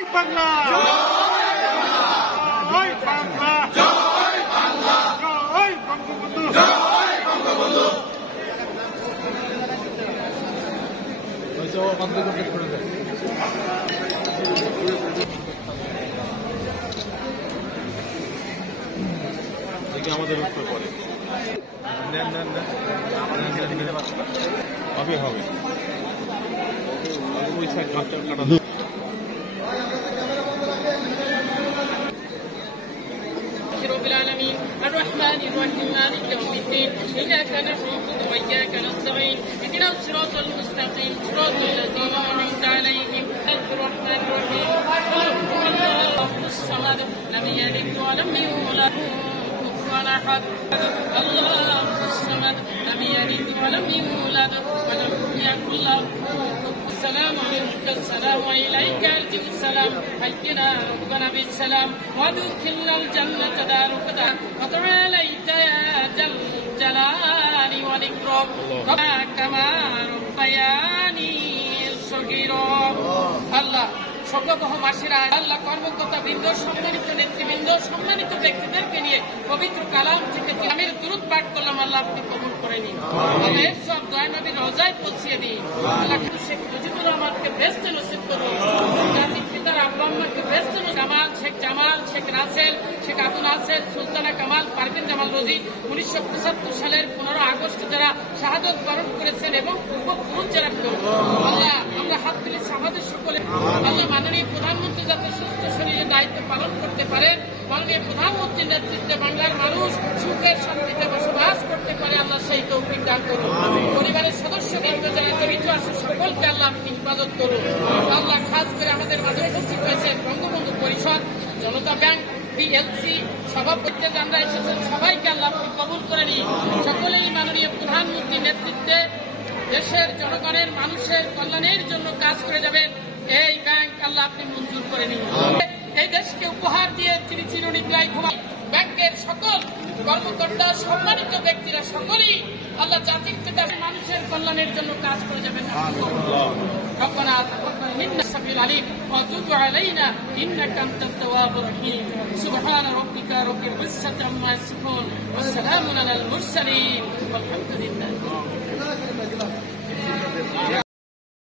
বাংলা জয় বাংলা জয় বাংলা জয় বঙ্গবন্ধু জয় বঙ্গবন্ধু। আমাদের উত্তর করে হবে হবে ওই সাইড কাটা رب العالمين الرحمن الرحيم مالك يوم الدين إياك نعبد وإياك نستعين اهدنا الصراط المستقيم صراط الذين أنعمت عليهم غير الرحمن الرحيم الله الصمد لم يلد ولم يولد كفوا أحد الله الصمد لم يلد ولم يولد ولم يكن له السلام عليك السلام عليك أرجو السلام حينا ربنا بالسلام وادخلنا الجنة دارك دار وتعاليت يا جل الجلال والإكرام كما ربياني صغيرا الله সর্ববহমাসীরা আল্লাহ কর্মকর্তা বৃন্দ সম্মানিত নেতৃবৃন্দ সম্মানিত ব্যক্তিদেরকে নিয়ে পবিত্র কালাম থেকে আমির দুরূদ পাঠ করলাম। আল্লাহ আপনি কবুল করে নিন। আমাদের সব দয়া নবীর রওজায় পৌঁছিয়ে দিন। আল্লাহ শেখ মুজিবুর রহমানকে বেহেশতে নসিব করুন। জাতির পিতার আব্বা আম্মাকে বেহেশতে জামাল শেখ রাসেল শেখ আবু নাসের সুলতানা কামাল পারভিন জামাল রোজি 1975 সালের 15 আগস্ট যারা শাহাদত বরণ করেছেন এবং পূর্বপুরুষ যারা আল্লাহ আমরা হাত তুলে আমাদের সকলে আল্লাহ মাননীয় প্রধানমন্ত্রী যাতে সুস্থ শরীরে দায়িত্ব পালন করতে পারেন, মাননীয় প্রধানমন্ত্রীর নেতৃত্বে বাংলার মানুষ সুখের শান্তিতে বসবাস করতে পারে, আল্লাহ সেই তৌফিক দান করুন। পরিবারের সদস্যবৃন্দ যারা জড়িত আছে সকলকে আল্লাহ আপনি হিফাজত করুন। আল্লাহ খাস করে আমাদের মাঝে উপস্থিত হয়েছেন বঙ্গবন্ধু পরিষদ, জনতা ব্যাংক, পিএলসি সভাপতি যারা এসেছেন সবাইকে আল্লাহ আপনি কবুল করে নিন। সকলেই মাননীয় প্রধানমন্ত্রীর নেতৃত্বে দেশের জনগণের মানুষের কল্যাণের জন্য কাজ করে যাবেন এই ব্যাংক আল্লাহ আপনি মঞ্জুর করে নিন। এই দেশকে উপহার দিয়ে তিনি চিরনিদ্রায় ঘুমান ব্যাংকের সকল কর্মকর্তা সম্মানিত ব্যক্তিরা সকলেই আল্লাহ জাতির পিতা মানুষের কল্যাণের জন্য কাজ করে যাবেন। ربنا تقبل منا السميع العليم وتب علينا انك انت التواب الرحيم سبحان ربك رب العزة عما يصفون والسلام على المرسلين والحمد لله